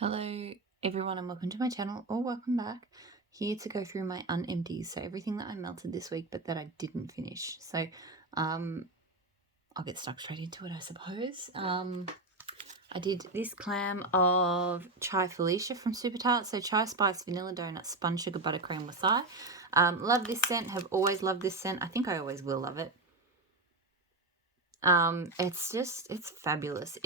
Hello everyone and welcome to my channel, or welcome back. Here to go through my unempties, so everything that I melted this week but that I didn't finish. So I'll get stuck straight into it, I suppose. I did this clam of Chai Felicia from Super Tart, so chai spice vanilla donut spun sugar buttercream wasai. Love this scent, have always loved this scent. I think I always will love it. It's fabulous.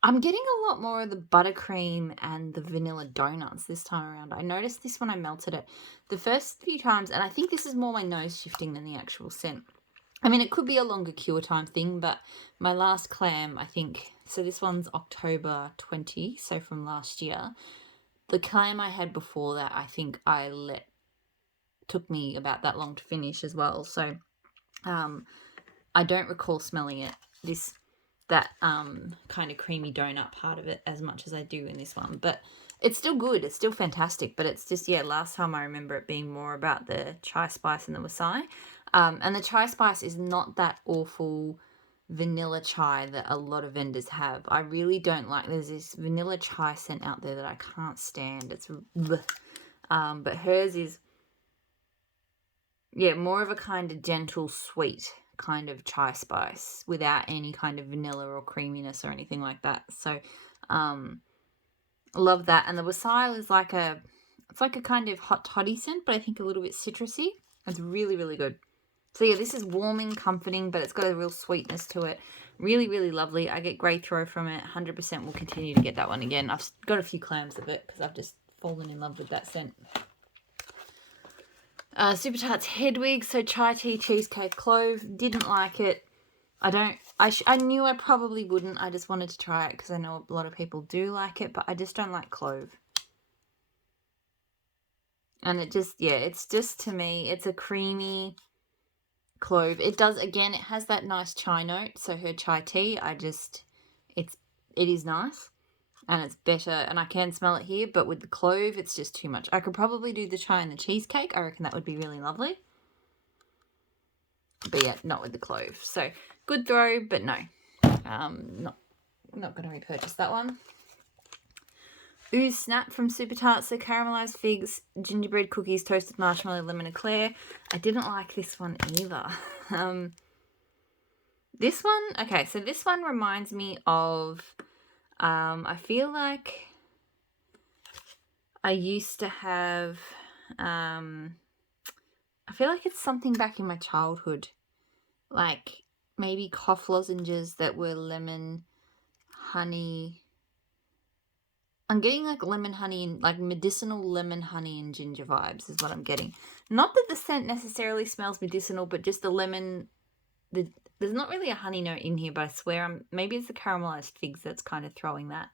I'm getting a lot more of the buttercream and the vanilla donuts this time around. I noticed this when I melted it the first few times, and I think this is more my nose shifting than the actual scent. I mean, it could be a longer cure time thing, but my last clam, I think, so this one's October 20, so from last year. The clam I had before that, I think took me about that long to finish as well. So I don't recall smelling it, that kind of creamy donut part of it as much as I do in this one, but it's still good, it's still fantastic. But it's just, yeah, last time I remember it being more about the chai spice and the wasai, and the chai spice is not that awful vanilla chai that a lot of vendors have. I really don't like, there's this vanilla chai scent out there that I can't stand. It's but hers is, yeah, more of a kind of gentle sweet kind of chai spice without any kind of vanilla or creaminess or anything like that. So love that. And the wasai is it's like a kind of hot toddy scent, but I think a little bit citrusy. It's really, really good. So yeah, this is warming, comforting, but it's got a real sweetness to it. Really, really lovely. I get great throw from it. 100% will continue to get that one again. I've got a few clams of it because I've just fallen in love with that scent. Super Tarts Hedwig, so chai tea, cheesecake, clove. Didn't like it. I knew I probably wouldn't. I just wanted to try it because I know a lot of people do like it, but I just don't like clove. And it just, to me, it's a creamy clove. It does, again, it has that nice chai note. So her chai tea, it is nice. And it's better, and I can smell it here, but with the clove, it's just too much. I could probably do the chai and the cheesecake. I reckon that would be really lovely. But yeah, not with the clove. So, good throw, but no. Not going to repurchase that one. Ooze Snap from Super Tart, so caramelized figs, gingerbread cookies, toasted marshmallow, lemon eclair. I didn't like this one either. This one, okay, so this one reminds me of... I feel like I used to have, I feel like it's something back in my childhood, like maybe cough lozenges that were lemon honey. I'm getting like lemon honey and like medicinal lemon honey and ginger vibes is what I'm getting. Not that the scent necessarily smells medicinal, but just the lemon, there's not really a honey note in here, but I swear maybe it's the caramelized figs that's kind of throwing that.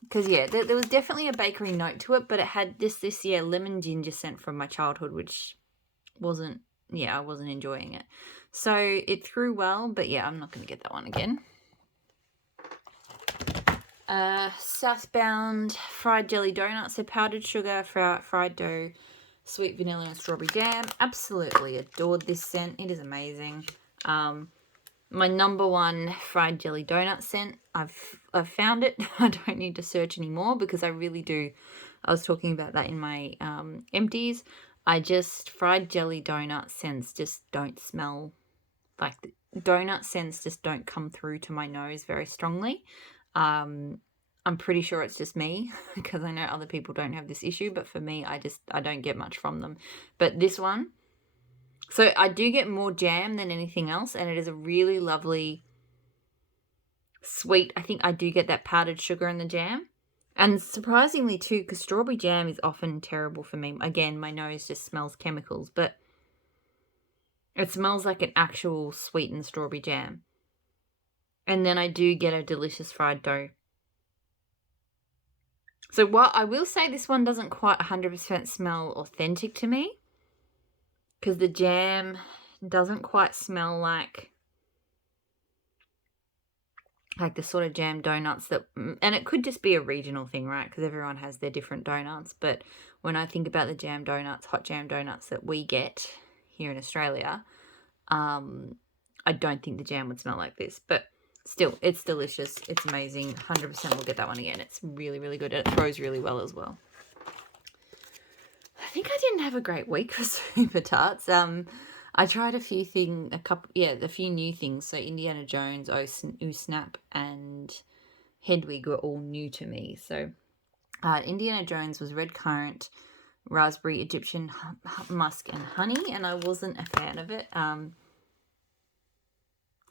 Because, yeah, there was definitely a bakery note to it, but it had this lemon ginger scent from my childhood, which wasn't, I wasn't enjoying it. So it threw well, but yeah, I'm not going to get that one again. Southbound fried jelly donuts, so powdered sugar, fried dough, sweet vanilla and strawberry jam. Absolutely adored this scent. It is amazing. My number one fried jelly donut scent. I've found it. I don't need to search anymore because I really do. I was talking about that in my empties. Fried jelly donut scents just don't smell like donut scents just don't come through to my nose very strongly. I'm pretty sure it's just me because I know other people don't have this issue, but for me, I don't get much from them. But this one, so I do get more jam than anything else, and it is a really lovely, sweet. I think I do get that powdered sugar in the jam. And surprisingly too, because strawberry jam is often terrible for me. Again, my nose just smells chemicals, but it smells like an actual sweetened strawberry jam. And then I do get a delicious fried dough. So while I will say this one doesn't quite 100% smell authentic to me, because the jam doesn't quite smell like the sort of jam donuts that, and it could just be a regional thing, right? Because everyone has their different donuts. But when I think about the jam donuts, hot jam donuts that we get here in Australia, I don't think the jam would smell like this. But still, it's delicious. It's amazing. 100% we'll get that one again. It's really, really good. And it throws really well as well. I think I didn't have a great week for Super Tarts. I tried a few new things. So Indiana Jones, Ooh Snap, and Hedwig were all new to me. So Indiana Jones was red currant, raspberry, Egyptian musk, and honey, and I wasn't a fan of it.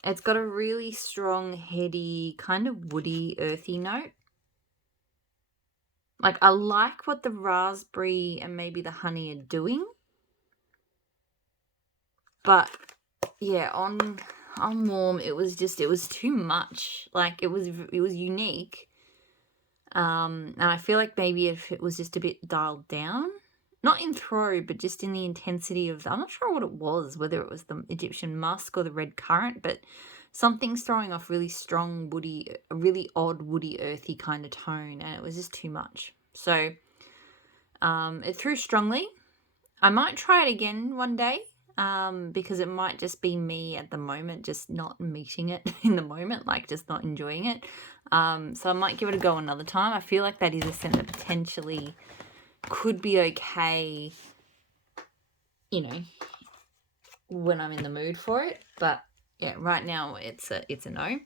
It's got a really strong, heady, kind of woody, earthy note. Like, I like what the raspberry and maybe the honey are doing. But, yeah, on warm, it was too much. Like, it was unique. And I feel like maybe if it was just a bit dialed down, not in throw, but just in the intensity of, I'm not sure what it was, whether it was the Egyptian musk or the red currant, but something's throwing off really strong, woody, a really odd, woody, earthy kind of tone, and it was just too much. So it threw strongly. I might try it again one day because it might just be me at the moment, just not meeting it in the moment, like just not enjoying it. So I might give it a go another time. I feel like that is a scent that potentially could be okay, you know, when I'm in the mood for it. But yeah, right now it's a no.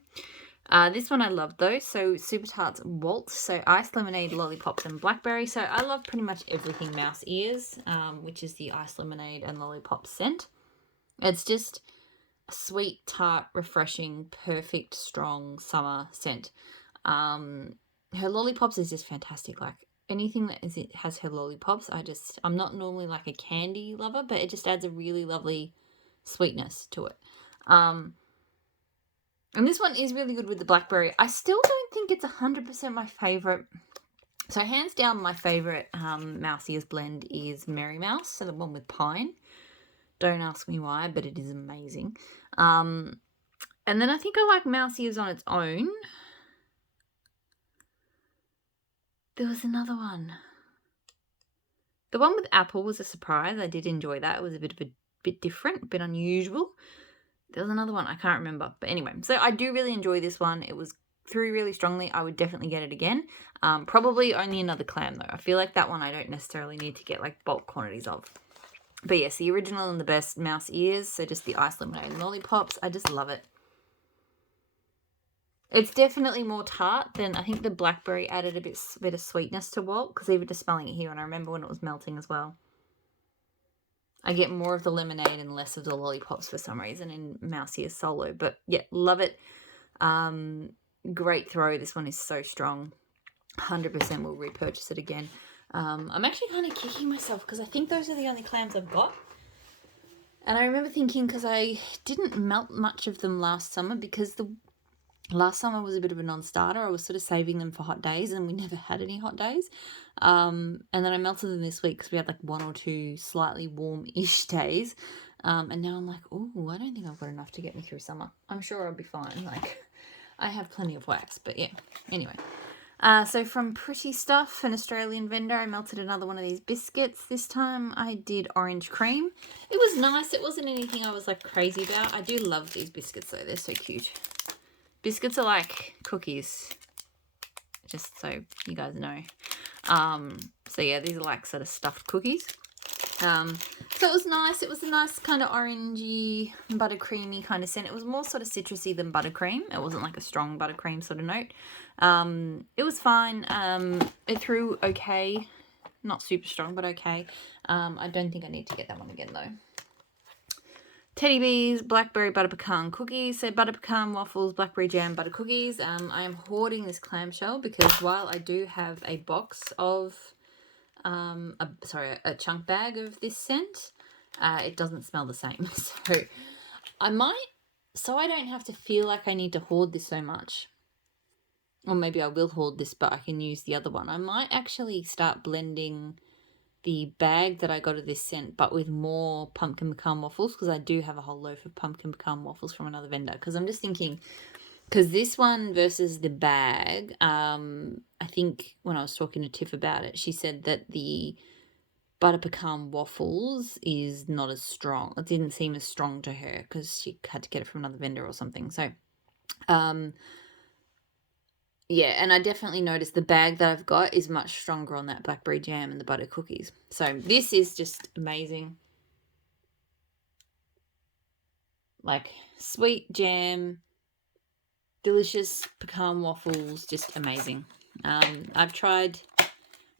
This one I love though. So Super Tarts Waltz. So ice lemonade, lollipops, and blackberry. So I love pretty much everything mouse ears, which is the ice lemonade and lollipop scent. It's just a sweet, tart, refreshing, perfect, strong summer scent. Her lollipops is just fantastic. Like anything that has her lollipops, I'm not normally like a candy lover, but it just adds a really lovely sweetness to it. And this one is really good with the blackberry. I still don't think it's 100% my favourite. So hands down, my favourite Mouse Ears blend is Merry Mouse, so the one with pine. Don't ask me why, but it is amazing. And then I think I like Mouse Ears on its own. There was another one. The one with apple was a surprise. I did enjoy that. It was a bit different, a bit unusual. There was another one. I can't remember. But anyway, so I do really enjoy this one. It was through really strongly. I would definitely get it again. Probably only another clam, though. I feel like that one I don't necessarily need to get, like, bulk quantities of. But yes, the original and the best Mouse Ears. So just the ice lemonade and lollipops. I just love it. It's definitely more tart than, I think the blackberry added a bit of sweetness to Walt, because even just smelling it here, and I remember when it was melting as well. I get more of the lemonade and less of the lollipops for some reason in Mouse Ears Solo. But yeah, love it. Great throw. This one is so strong. 100% will repurchase it again. I'm actually kind of kicking myself because I think those are the only clams I've got. And I remember thinking, because I didn't melt much of them last summer, because the last summer was a bit of a non-starter. I was sort of saving them for hot days, and we never had any hot days. And then I melted them this week because we had like one or two slightly warm-ish days. And now I'm like, oh, I don't think I've got enough to get me through summer. I'm sure I'll be fine. Like, I have plenty of wax, but yeah. Anyway. So from Pretty Stuff, an Australian vendor, I melted another one of these biscuits. This time I did orange cream. It was nice. It wasn't anything I was like crazy about. I do love these biscuits though. They're so cute. Biscuits are like cookies, just so you guys know. So yeah, these are like sort of stuffed cookies. So it was nice. It was a nice kind of orangey, buttercreamy kind of scent. It was more sort of citrusy than buttercream. It wasn't like a strong buttercream sort of note. It was fine. It threw okay. Not super strong, but okay. I don't think I need to get that one again though. Teddy Bees, blackberry butter pecan cookies. So butter pecan waffles, blackberry jam butter cookies. I am hoarding this clamshell because while I do have a box of, a chunk bag of this scent, it doesn't smell the same. So I don't have to feel like I need to hoard this so much. Or maybe I will hoard this, but I can use the other one. I might actually start blending the bag that I got of this scent, but with more pumpkin pecan waffles, because I do have a whole loaf of pumpkin pecan waffles from another vendor. Because I'm just thinking, because this one versus the bag, I think when I was talking to Tiff about it, she said that the butter pecan waffles is not as strong. It didn't seem as strong to her because she had to get it from another vendor or something. So Yeah, and I definitely noticed the bag that I've got is much stronger on that blackberry jam and the butter cookies. So this is just amazing. Like sweet jam, delicious pecan waffles, just amazing. I've tried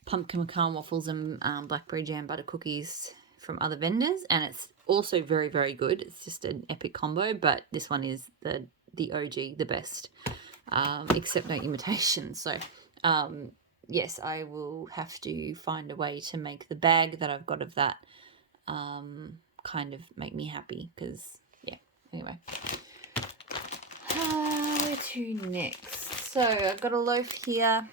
pumpkin pecan waffles and blackberry jam butter cookies from other vendors, and it's also very, very good. It's just an epic combo, but this one is the OG, the best. Except no imitation. So, yes, I will have to find a way to make the bag that I've got of that kind of make me happy, because, yeah, anyway. Where to next? So, I've got a loaf here.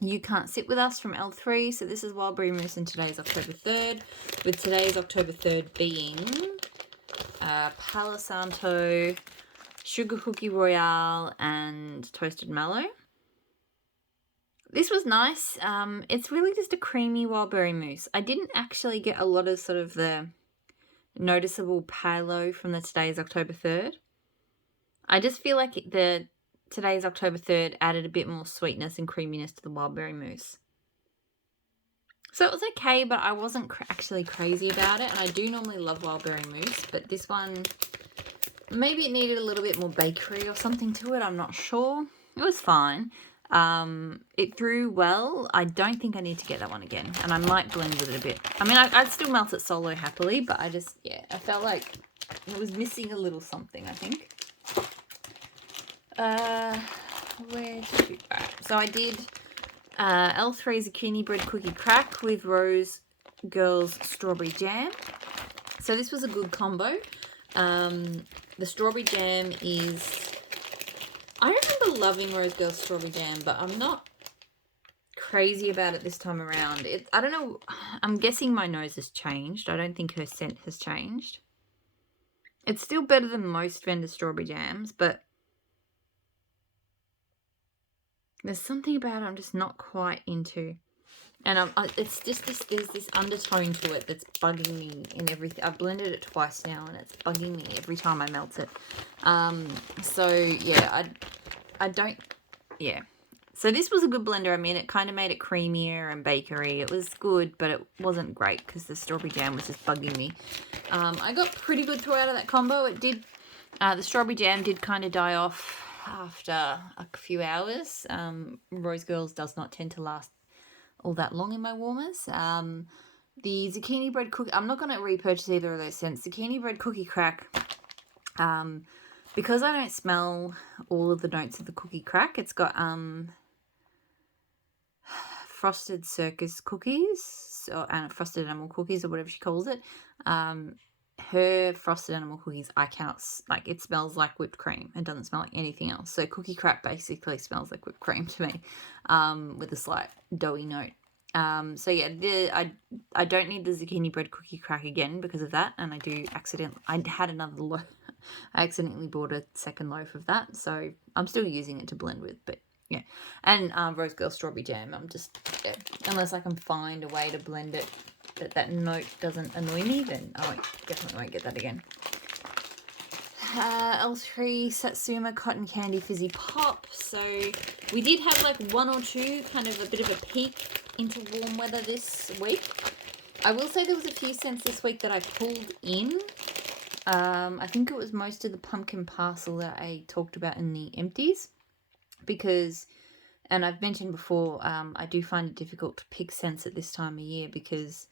You Can't Sit With Us from L3. So, this is Wildberry Mousse, and today's October 3rd, with today's October 3rd being Palo Santo, Sugar Cookie Royale, and Toasted Mallow. This was nice. It's really just a creamy wildberry mousse. I didn't actually get a lot of sort of the noticeable palo from the today's October 3rd. I just feel like the today's October 3rd added a bit more sweetness and creaminess to the wildberry mousse. So it was okay, but I wasn't actually crazy about it. And I do normally love wildberry mousse, but this one, maybe it needed a little bit more bakery or something to it. I'm not sure. It was fine. It grew well. I don't think I need to get that one again, and I might blend with it a bit. I mean, I'd still melt it solo happily, but I just, yeah, I felt like it was missing a little something, I think. Where to? Right, so I did L3 zucchini bread cookie crack with Rose Girls strawberry jam. So this was a good combo. The strawberry jam is, I remember loving Rose Girls strawberry jam, but I'm not crazy about it this time around. I don't know. I'm guessing my nose has changed. I don't think her scent has changed. It's still better than most vendor strawberry jams, but there's something about it I'm just not quite into. And it's just there's this undertone to it that's bugging me in everything. I've blended it twice now, and it's bugging me every time I melt it. So yeah, I don't, yeah. So this was a good blender. I mean, it kind of made it creamier and bakery. It was good, but it wasn't great because the strawberry jam was just bugging me. I got pretty good throw out of that combo. It did, the strawberry jam did kind of die off after a few hours. Rose Girls does not tend to last all that long in my warmers. The zucchini bread cookie, I'm not going to repurchase either of those scents. Zucchini bread cookie crack, because I don't smell all of the notes of the cookie crack, it's got frosted circus cookies, and frosted animal cookies, or whatever she calls it. Her frosted animal cookies, I cannot, like, it smells like whipped cream. It doesn't smell like anything else. So cookie crack basically smells like whipped cream to me, with a slight doughy note. So yeah, I don't need the zucchini bread cookie crack again because of that, and I had another loaf. I accidentally bought a second loaf of that, so I'm still using it to blend with, but yeah. And Rose Girl strawberry jam, I'm just, yeah, unless I can find a way to blend it that note doesn't annoy me, then I definitely won't get that again. L3 Satsuma Cotton Candy Fizzy Pop. So we did have like one or two, kind of a bit of a peek into warm weather this week. I will say there was a few scents this week that I pulled in. I think it was most of the pumpkin parcel that I talked about in the empties, because, and I've mentioned before, I do find it difficult to pick scents at this time of year because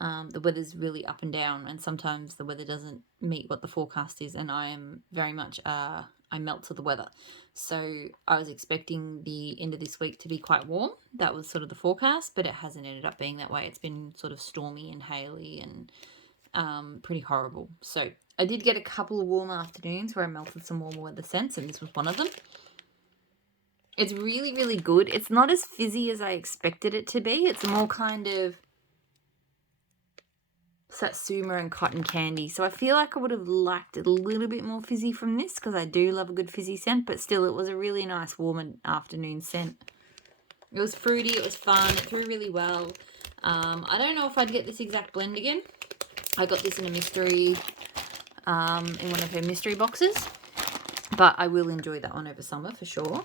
the weather's really up and down, and sometimes the weather doesn't meet what the forecast is, and I am very much, I melt to the weather. So I was expecting the end of this week to be quite warm. That was sort of the forecast, but it hasn't ended up being that way. It's been sort of stormy and haily and pretty horrible. So I did get a couple of warm afternoons where I melted some warmer weather scents, and this was one of them. It's really, really good. It's not as fizzy as I expected it to be. It's more kind of Satsuma and cotton candy. So I feel like I would have liked it a little bit more fizzy from this, because I do love a good fizzy scent, but still it was a really nice warm afternoon scent. It was fruity, it was fun, it threw really well. I don't know if I'd get this exact blend again. I got this in a mystery, in one of her mystery boxes. but I will enjoy that one over summer for sure.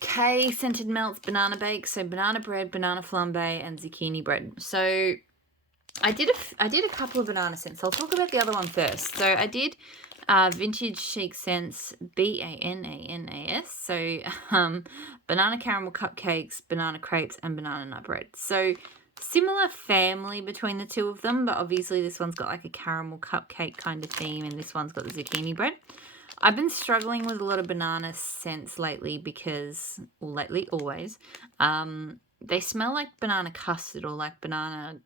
K scented melts, banana bake, so banana bread, banana flambe, and zucchini bread. So I did a couple of banana scents. I'll talk about the other one first. So I did Vintage Chic Scents BANANAS. So banana caramel cupcakes, banana crepes, and banana nut bread. So similar family between the two of them, but obviously this one's got like a caramel cupcake kind of theme, and this one's got the zucchini bread. I've been struggling with a lot of banana scents lately because, well, lately, always, they smell like banana custard or like banana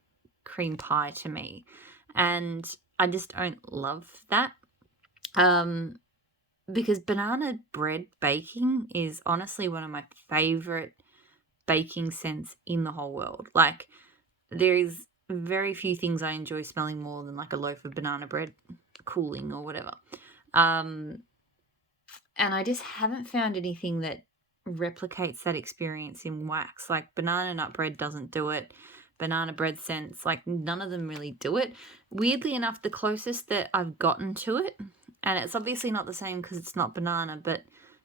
cream pie to me, and I just don't love that. Because banana bread baking is honestly one of my favorite baking scents in the whole world. Like, there is very few things I enjoy smelling more than like a loaf of banana bread cooling or whatever. And I just haven't found anything that replicates that experience in wax. Like banana nut bread doesn't do it. Banana bread scents, like none of them really do it. Weirdly enough, the closest that I've gotten to it, and it's obviously not the same because it's not banana, but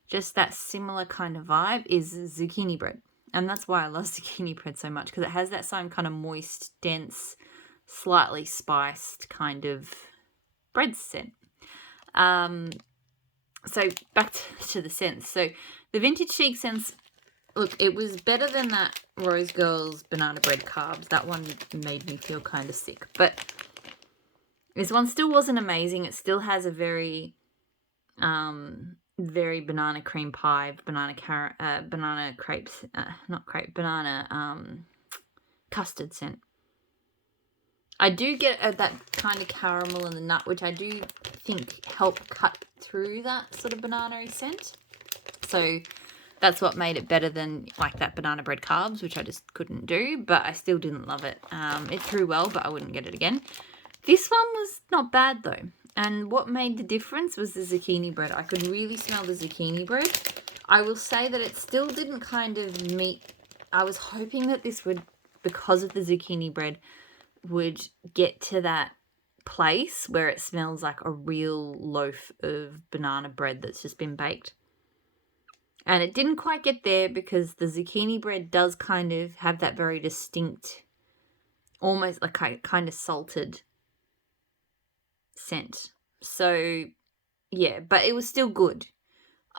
just that similar kind of vibe is zucchini bread. And that's why I love zucchini bread so much, because it has that same kind of moist, dense, slightly spiced kind of bread scent. So back to the scents. So the Vintage Chic scents, look, it was better than that Rose Girls banana bread carbs. That one made me feel kind of sick. But this one still wasn't amazing. It still has a very, very banana cream pie, banana crepes, banana custard scent. I do get that kind of caramel and the nut, which I do think help cut through that sort of banana-y scent. So that's what made it better than like that banana bread carbs, which I just couldn't do, but I still didn't love it. It threw well, but I wouldn't get it again. This one was not bad though. And what made the difference was the zucchini bread. I could really smell the zucchini bread. I will say that it still didn't kind of meet. I was hoping that this would, because of the zucchini bread, would get to that place where it smells like a real loaf of banana bread that's just been baked. And it didn't quite get there because the zucchini bread does kind of have that very distinct, almost like kind of salted scent. So yeah, but it was still good.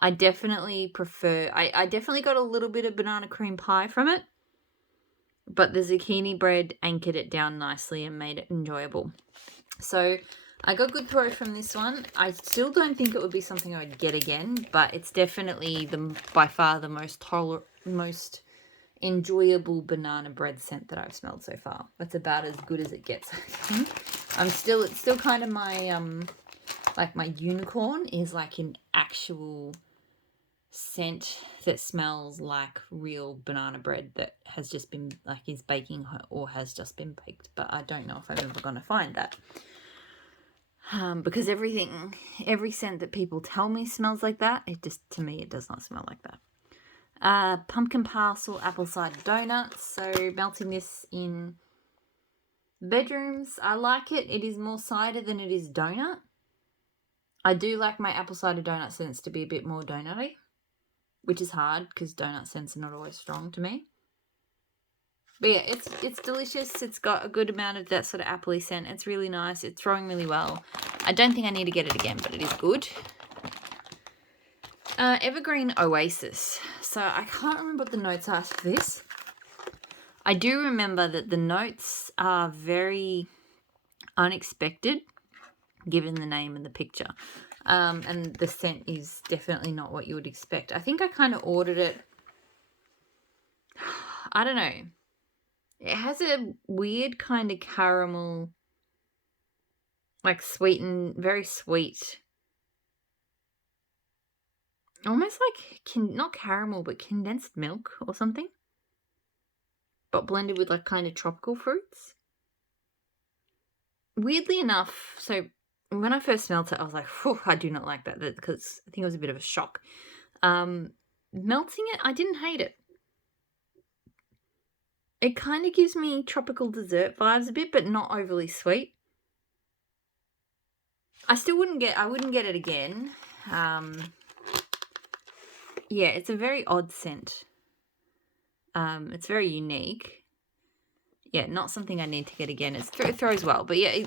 I definitely prefer, I definitely got a little bit of banana cream pie from it, but the zucchini bread anchored it down nicely and made it enjoyable. So I got good throw from this one. I still don't think it would be something I'd get again, but it's definitely by far the most enjoyable banana bread scent that I've smelled so far. That's about as good as it gets, I think. It's still kind of my, like my unicorn is like an actual scent that smells like real banana bread that has just been, like, is baking or has just been baked, but I don't know if I'm ever going to find that. Because every scent that people tell me smells like that, to me, it does not smell like that. Pumpkin parcel apple cider donuts. So melting this in bedrooms, I like it. It is more cider than it is donut. I do like my apple cider donut scents to be a bit more donutty, which is hard because donut scents are not always strong to me. But yeah, it's delicious. It's got a good amount of that sort of appley scent. It's really nice. It's throwing really well. I don't think I need to get it again, but it is good. Evergreen Oasis. So I can't remember what the notes are for this. I do remember that the notes are very unexpected, given the name and the picture. And the scent is definitely not what you would expect. I think I kind of ordered it. I don't know. It has a weird kind of caramel, like sweetened, very sweet. Almost like, not caramel, but condensed milk or something. But blended with like kind of tropical fruits. Weirdly enough, so when I first smelled it, I was like, I do not like that, because I think it was a bit of a shock. Melting it, I didn't hate it. It kind of gives me tropical dessert vibes a bit, but not overly sweet. I wouldn't get it again. Yeah, it's a very odd scent. It's very unique. Yeah, not something I need to get again. It throws well, but yeah,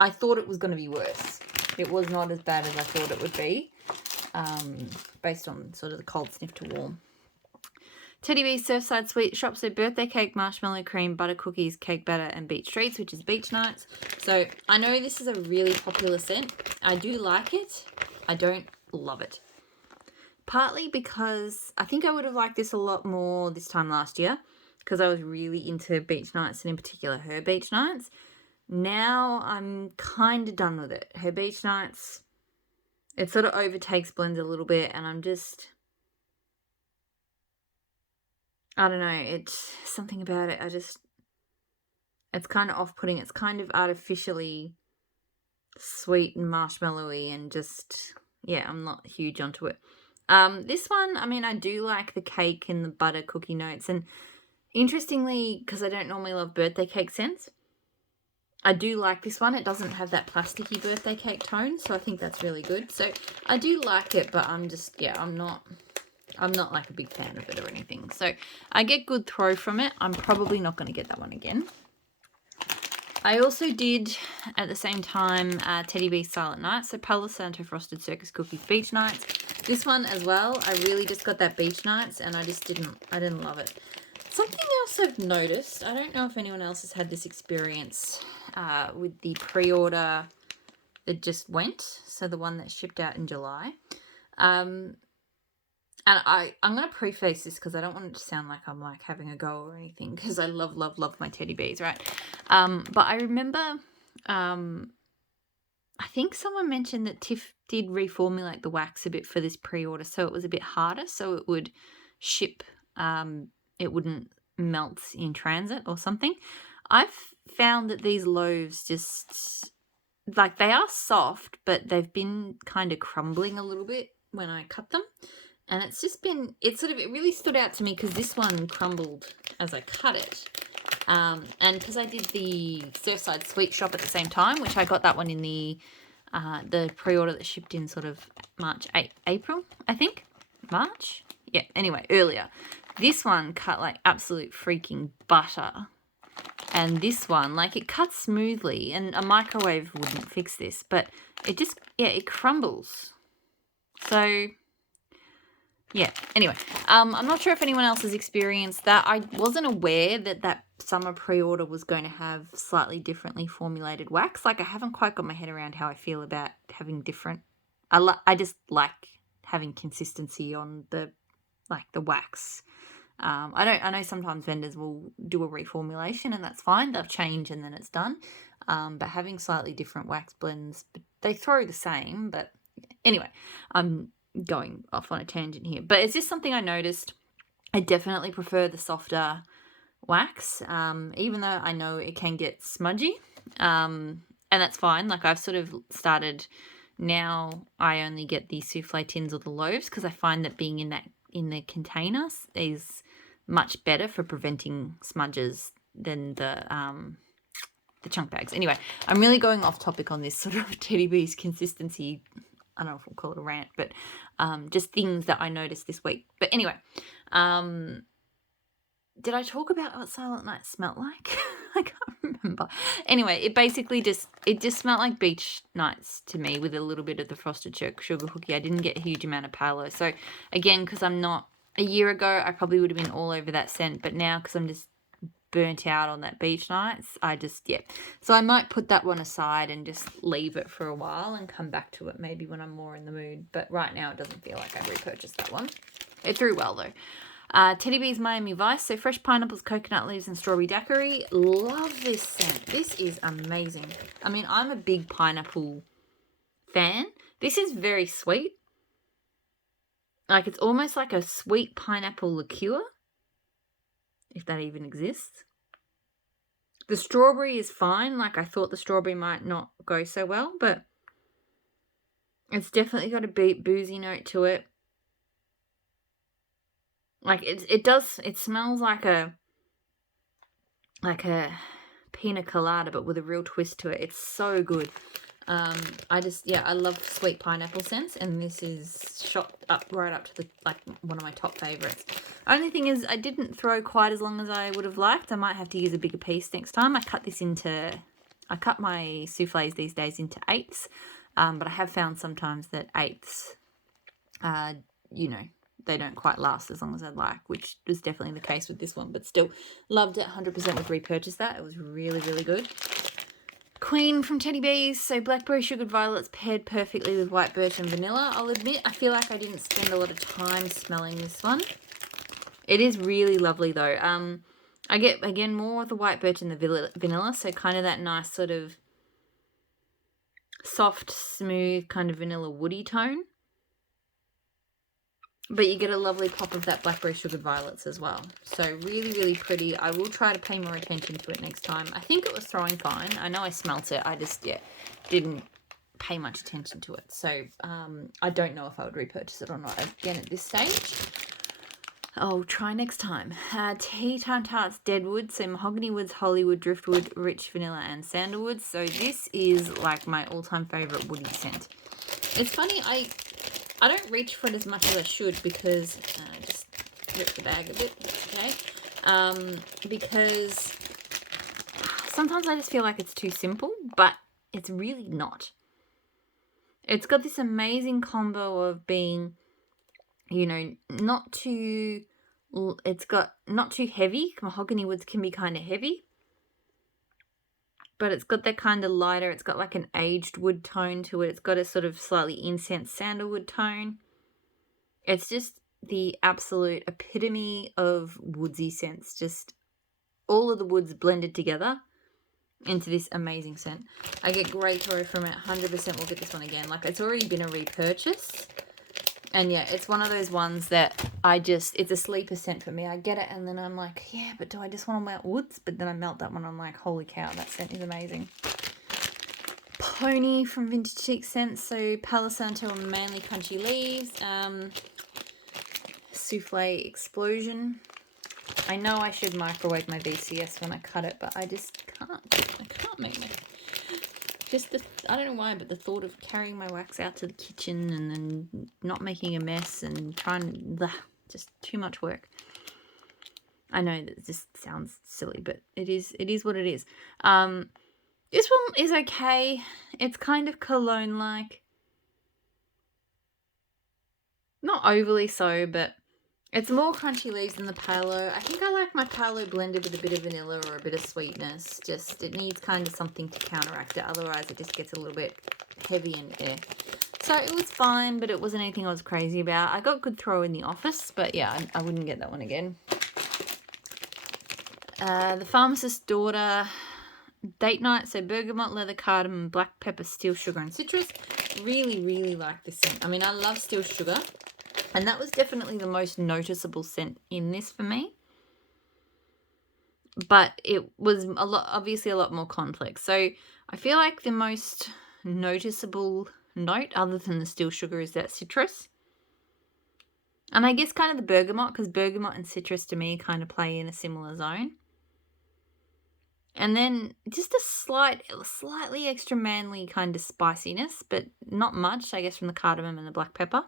I thought it was going to be worse. It was not as bad as I thought it would be, based on sort of the cold sniff to warm. Teddy Bees Surfside Sweet Shop, so birthday cake, marshmallow cream, butter cookies, cake batter, and beach treats, which is beach nights. So I know this is a really popular scent. I do like it. I don't love it. Partly because I think I would have liked this a lot more this time last year, because I was really into beach nights, and in particular her beach nights. Now I'm kind of done with it. Her beach nights, it sort of overtakes blends a little bit, and I'm just, I don't know, it's something about it. It's kind of off-putting. It's kind of artificially sweet and marshmallowy, and just, yeah, I'm not huge onto it. This one, I mean, I do like the cake and the butter cookie notes, and interestingly, because I don't normally love birthday cake scents, I do like this one. It doesn't have that plasticky birthday cake tone, so I think that's really good. So I do like it, but I'm just, yeah, I'm not like a big fan of it or anything. So I get good throw from it. I'm probably not going to get that one again. I also did, at the same time, Teddy Bees Silent Night, so Palo Santo Frosted Circus Cookies Beach Nights. This one as well, I really just got that Beach Nights, and I didn't love it. Something else I've noticed, I don't know if anyone else has had this experience with the pre-order that just went, so the one that shipped out in July. And I'm going to preface this because I don't want it to sound like I'm like having a go or anything, because I love my teddy bees, right? But I remember, I think someone mentioned that Tiff did reformulate the wax a bit for this pre-order, so it was a bit harder, so it would ship, it wouldn't melt in transit or something. I've found that these loaves just, like, they are soft, but they've been kind of crumbling a little bit when I cut them. And it's just been, it really stood out to me because this one crumbled as I cut it. And because I did the Surfside Sweet Shop at the same time, which I got that one in the pre-order that shipped in sort of April, I think. March? Yeah, anyway, earlier. This one cut like absolute freaking butter. And this one, like, it cuts smoothly, and a microwave wouldn't fix this, but it just, yeah, it crumbles. So... yeah, anyway, I'm not sure if anyone else has experienced that. I wasn't aware that summer pre-order was going to have slightly differently formulated wax. Like, I haven't quite got my head around how I feel about having different... I just like having consistency on the wax. I know sometimes vendors will do a reformulation, and that's fine. They'll change and then it's done. But having slightly different wax blends, they throw the same, but anyway, going off on a tangent here, but it's just something I noticed. I definitely prefer the softer wax, even though I know it can get smudgy, and that's fine. Like, I've sort of started now, I only get the souffle tins or the loaves because I find that being in the containers is much better for preventing smudges than the chunk bags. Anyway, I'm really going off topic on this sort of Teddy Bees consistency. I don't know if we'll call it a rant, but just things that I noticed this week. But anyway, did I talk about what Silent Night smelled like? I can't remember. Anyway, it just smelled like beach nights to me, with a little bit of the frosted sugar cookie. I didn't get a huge amount of palo. So again, because I'm not, a year ago, I probably would have been all over that scent, but now because I'm just burnt out on that beach nights, so I might put that one aside and just leave it for a while and come back to it maybe when I'm more in the mood, but right now it doesn't feel like I repurchased that one. It threw well though. Teddy Bees Miami Vice, so fresh pineapples, coconut leaves, and strawberry daiquiri. Love this scent. This is amazing. I mean, I'm a big pineapple fan. This is very sweet. Like, it's almost like a sweet pineapple liqueur, if that even exists. The strawberry is fine. Like, I thought the strawberry might not go so well, but it's definitely got a boozy note to it. Like, it smells like a pina colada, but with a real twist to it. It's so good. I love sweet pineapple scents, and this is shot up right up to the, like, one of my top favorites. Only thing is I didn't throw quite as long as I would have liked. I might have to use a bigger piece next time. I cut my souffles these days into eighths, but I have found sometimes that eighths, they don't quite last as long as I'd like, which was definitely the case with this one, but still loved it. 100% would repurchase that. It was really, really good. Queen from Teddy Bees. So blackberry sugared violets paired perfectly with white birch and vanilla. I'll admit, I feel like I didn't spend a lot of time smelling this one. It is really lovely though. I get, again, more of the white birch and the vanilla, so kind of that nice sort of soft, smooth kind of vanilla woody tone. But you get a lovely pop of that blackberry sugared violets as well. So really, really pretty. I will try to pay more attention to it next time. I think it was throwing fine. I know I smelt it. I just, didn't pay much attention to it. So I don't know if I would repurchase it or not again at this stage. I'll try next time. Tea Time Tarts Deadwood. So mahogany woods, hollywood, driftwood, rich vanilla, and sandalwood. So this is like my all-time favorite woody scent. It's funny, I don't reach for it as much as I should because I just ripped the bag a bit. That's okay. Because sometimes I just feel like it's too simple, but it's really not. It's got this amazing combo of being, not too heavy. Mahogany woods can be kind of heavy, but it's got that kind of lighter, it's got like an aged wood tone to it. It's got a sort of slightly incense sandalwood tone. It's just the absolute epitome of woodsy scents. Just all of the woods blended together into this amazing scent. I get great joy from it. 100% will get this one again. Like, it's already been a repurchase. And yeah, it's one of those ones that it's a sleeper scent for me. I get it and then I'm like, yeah, but do I just want to melt woods? But then I melt that one, I'm like, holy cow, that scent is amazing. Pony from Vintage Chic Scents. So Palo Santo and Manly Crunchy Leaves. Souffle Explosion. I know I should microwave my VCS when I cut it, but I just can't. I can't make it. I don't know why, but the thought of carrying my wax out to the kitchen and then not making a mess and just too much work. I know that just sounds silly, but it is what it is. This one is okay. It's kind of cologne-like. Not overly so, but it's more crunchy leaves than the Palo. I think I like my Palo blended with a bit of vanilla or a bit of sweetness. Just, it needs kind of something to counteract it. Otherwise, it just gets a little bit heavy and So it was fine, but it wasn't anything I was crazy about. I got good throw in the office, but yeah, I wouldn't get that one again. The Pharmacist's Daughter Date Night. So bergamot, leather, cardamom, black pepper, steel sugar, and citrus. Really, really like this scent. I mean, I love steel sugar. And that was definitely the most noticeable scent in this for me. But it was obviously a lot more complex. So I feel like the most noticeable note, other than the steel sugar, is that citrus. And I guess kind of the bergamot, because bergamot and citrus to me kind of play in a similar zone. And then just a slightly extra manly kind of spiciness, but not much, I guess, from the cardamom and the black pepper.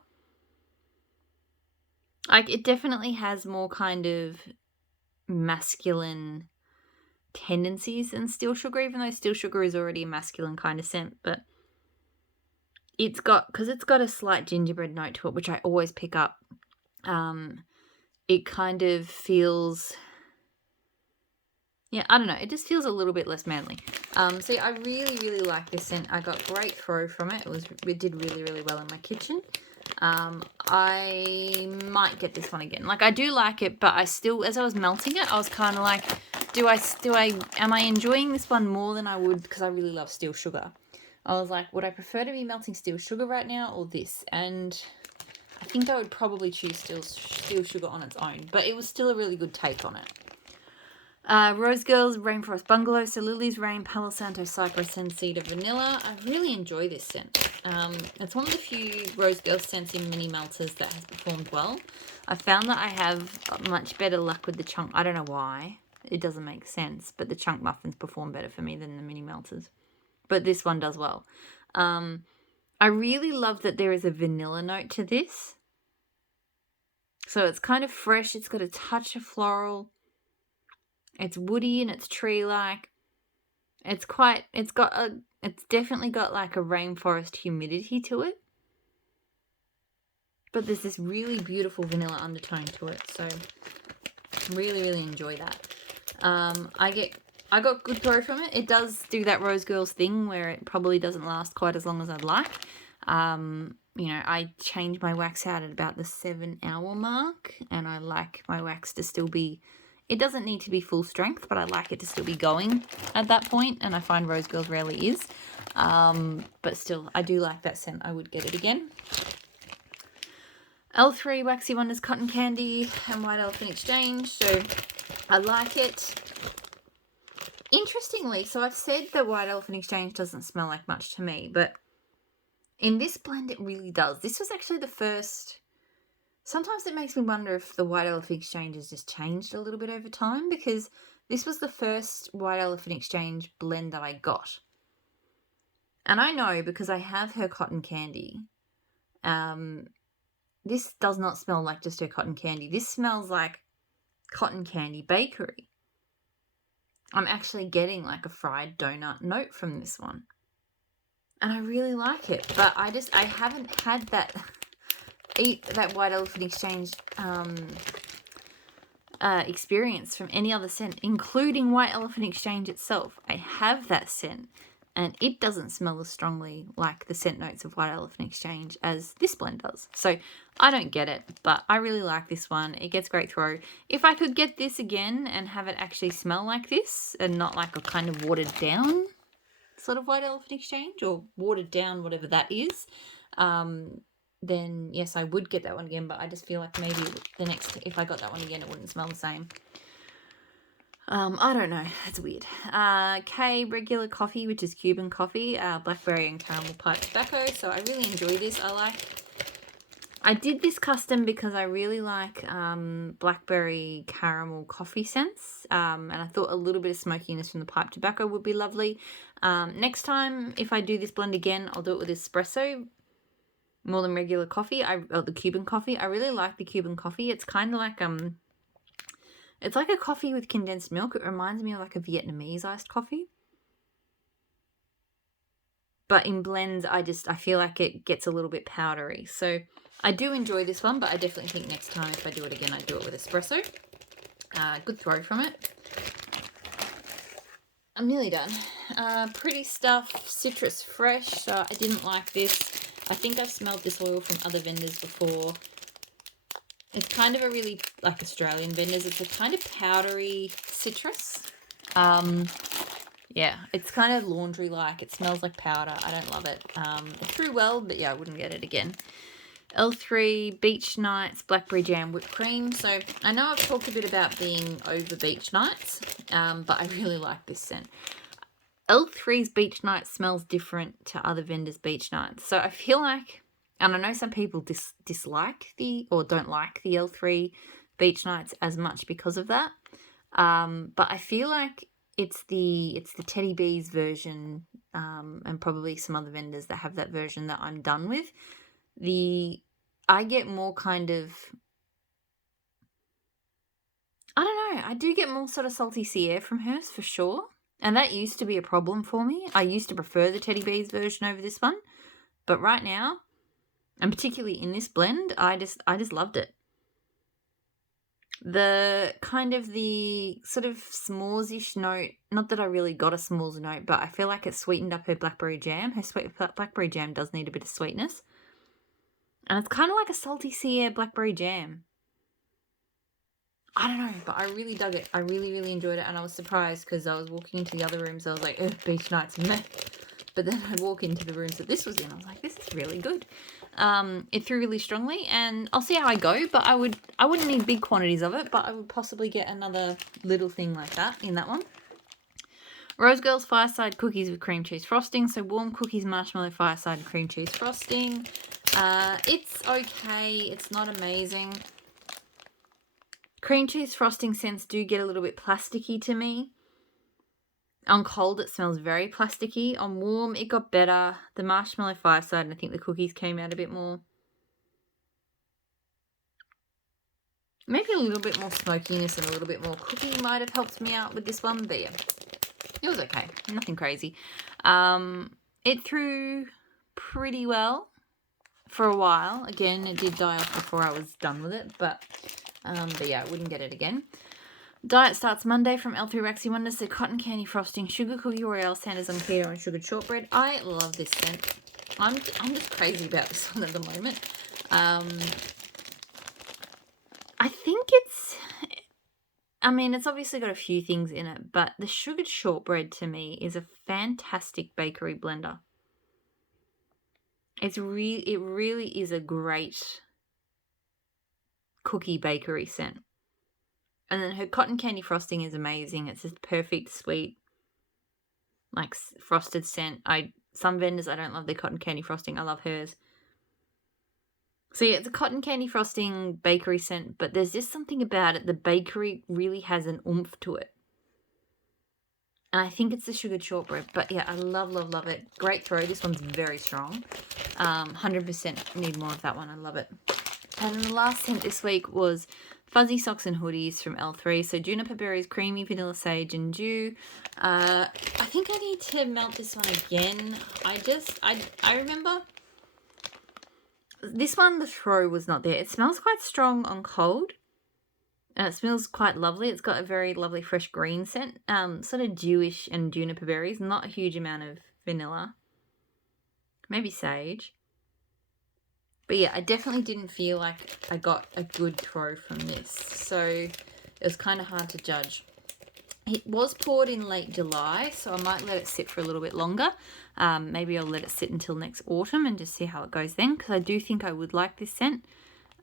Like, it definitely has more kind of masculine tendencies than steel sugar, even though steel sugar is already a masculine kind of scent. But because it's got a slight gingerbread note to it, which I always pick up, it kind of feels, I don't know, it just feels a little bit less manly. So I really, really like this scent. I got great throw from it. It did really, really well in my kitchen. I might get this one again. Like, I do like it, but I still, as I was melting it, I was kind of like, am I enjoying this one more than I would, because I really love steel sugar. I was like, would I prefer to be melting steel sugar right now or this? And I think I would probably choose steel sugar on its own, but it was still a really good take on it. Rose Girls Rainforest Bungalow. So Lily's Rain, Palo Santo, Cypress, and Cedar Vanilla. I really enjoy this scent. It's one of the few Rose Girls scents in mini melters that has performed well. I found that I have much better luck with the chunk. I don't know why. It doesn't make sense, but the chunk muffins perform better for me than the mini melters. But this one does well. I really love that there is a vanilla note to this. So it's kind of fresh. It's got a touch of floral. It's woody and it's tree-like. It's definitely got like a rainforest humidity to it. But there's this really beautiful vanilla undertone to it. So really, really enjoy that. I got good throw from it. It does do that Rose Girls thing where it probably doesn't last quite as long as I'd like. I change my wax out at about the 7-hour mark, and I like my wax to still be, it doesn't need to be full strength, but I like it to still be going at that point, and I find Rose Girls rarely is. But still, I do like that scent. I would get it again. L3 Waxy Wonders Cotton Candy and White Elephant Exchange. So I like it. Interestingly, so I've said that White Elephant Exchange doesn't smell like much to me, but in this blend it really does. This was actually the first. Sometimes it makes me wonder if the White Elephant Exchange has just changed a little bit over time, because this was the first White Elephant Exchange blend that I got. And I know because I have her cotton candy. This does not smell like just her cotton candy. This smells like cotton candy bakery. I'm actually getting like a fried donut note from this one. And I really like it. But I haven't had that White Elephant Exchange experience from any other scent, including White Elephant Exchange itself. I have that scent, and it doesn't smell as strongly like the scent notes of White Elephant Exchange as this blend does. So I don't get it, but I really like this one. It gets great throw. If I could get this again and have it actually smell like this and not like a kind of watered down sort of White Elephant Exchange, or watered down whatever that is, then yes, I would get that one again, but I just feel like maybe if I got that one again, it wouldn't smell the same. I don't know. It's weird. K regular coffee, which is Cuban coffee, blackberry and caramel pipe tobacco. So I really enjoy this. I did this custom because I really like blackberry caramel coffee scents, and I thought a little bit of smokiness from the pipe tobacco would be lovely. Next time, if I do this blend again, I'll do it with espresso more than regular coffee. Or the Cuban coffee. I really like the Cuban coffee. It's kind of like it's like a coffee with condensed milk. It reminds me of like a Vietnamese iced coffee. But in blends, I feel like it gets a little bit powdery. So I do enjoy this one, but I definitely think next time if I do it again, I'd do it with espresso. Good throw from it. I'm nearly done. Pretty Stuff Citrus Fresh. I didn't like this. I think I've smelled this oil from other vendors before. It's kind of a really, like Australian vendors, it's a kind of powdery citrus. Yeah, it's kind of laundry-like. It smells like powder. I don't love it. It threw well, but yeah, I wouldn't get it again. L3 Beach Nights Blackberry Jam Whipped Cream. So I know I've talked a bit about being over beach nights, but I really like this scent. L3's Beach Nights smells different to other vendors' Beach Nights. So I feel like, and I know some people dislike or don't like the L3 Beach Nights as much because of that. But I feel like it's the Teddy Bees version, and probably some other vendors that have that version that I'm done with. I get more kind of, I don't know, I do get more sort of salty sea air from hers for sure. And that used to be a problem for me. I used to prefer the Teddy Bees version over this one. But right now, and particularly in this blend, I just loved it. The kind of the sort of s'mores-ish note, not that I really got a s'mores note, but I feel like it sweetened up her blackberry jam. Her blackberry jam does need a bit of sweetness. And it's kind of like a salty sea air blackberry jam. I don't know, but I really dug it. I really, really enjoyed it, and I was surprised because I was walking into the other rooms. I was like, beach nights, meh. But then I walk into the rooms that this was in. I was like, this is really good. It threw really strongly, and I'll see how I go. But I wouldn't need big quantities of it, but I would possibly get another little thing like that in that one. Rose Girls Fireside Cookies with cream cheese frosting. So warm cookies, marshmallow, fireside, cream cheese frosting. It's okay. It's not amazing. Cream cheese frosting scents do get a little bit plasticky to me. On cold, it smells very plasticky. On warm, it got better. The marshmallow fireside, and I think the cookies came out a bit more. Maybe a little bit more smokiness and a little bit more cookie might have helped me out with this one, but yeah, it was okay. Nothing crazy. It threw pretty well for a while. Again, it did die off before I was done with it, but yeah, I wouldn't get it again. Diet starts Monday from L3 Waxy Wonders. So cotton candy frosting, sugar cookie royale, Sanders on keto, and sugared shortbread. I love this scent. I'm just crazy about this one at the moment. I think it's obviously got a few things in it, but the sugared shortbread to me is a fantastic bakery blender. It really is a great cookie bakery scent. And then her cotton candy frosting is amazing. It's just perfect, sweet, like frosted scent. Some vendors, I don't love their cotton candy frosting. I love hers. So yeah, it's a cotton candy frosting bakery scent, but there's just something about it. The bakery really has an oomph to it. And I think it's the sugared shortbread. But yeah, I love, love, love it. Great throw. This one's very strong. 100% need more of that one. I love it. And then the last scent this week was Fuzzy Socks and Hoodies from L3. So juniper berries, creamy vanilla sage and dew. I think I need to melt this one again. I remember this one, the throw was not there. It smells quite strong on cold. And it smells quite lovely. It's got a very lovely fresh green scent. Sort of dewish and juniper berries. Not a huge amount of vanilla. Maybe sage. But yeah, I definitely didn't feel like I got a good throw from this. So it was kind of hard to judge. It was poured in late July, so I might let it sit for a little bit longer. Maybe I'll let it sit until next autumn and just see how it goes then, because I do think I would like this scent.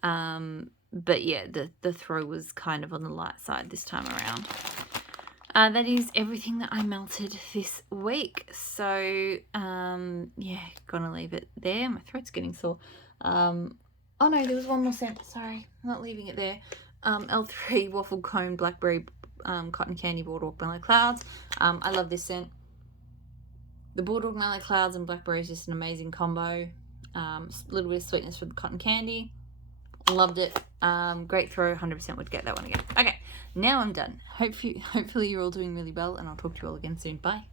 But yeah, the throw was kind of on the light side this time around. That is everything that I melted this week. So, yeah, gonna leave it there. My throat's getting sore. Oh no, there was one more scent. Sorry, I'm not leaving it there. L3 Waffle Cone Blackberry Cotton Candy Boardwalk Mallow Clouds. I love this scent. The Boardwalk Mallow Clouds and Blackberry is just an amazing combo. A little bit of sweetness for the cotton candy. Loved it. Great throw. 100% would get that one again. Okay, now I'm done. Hopefully you're all doing really well, and I'll talk to you all again soon. Bye.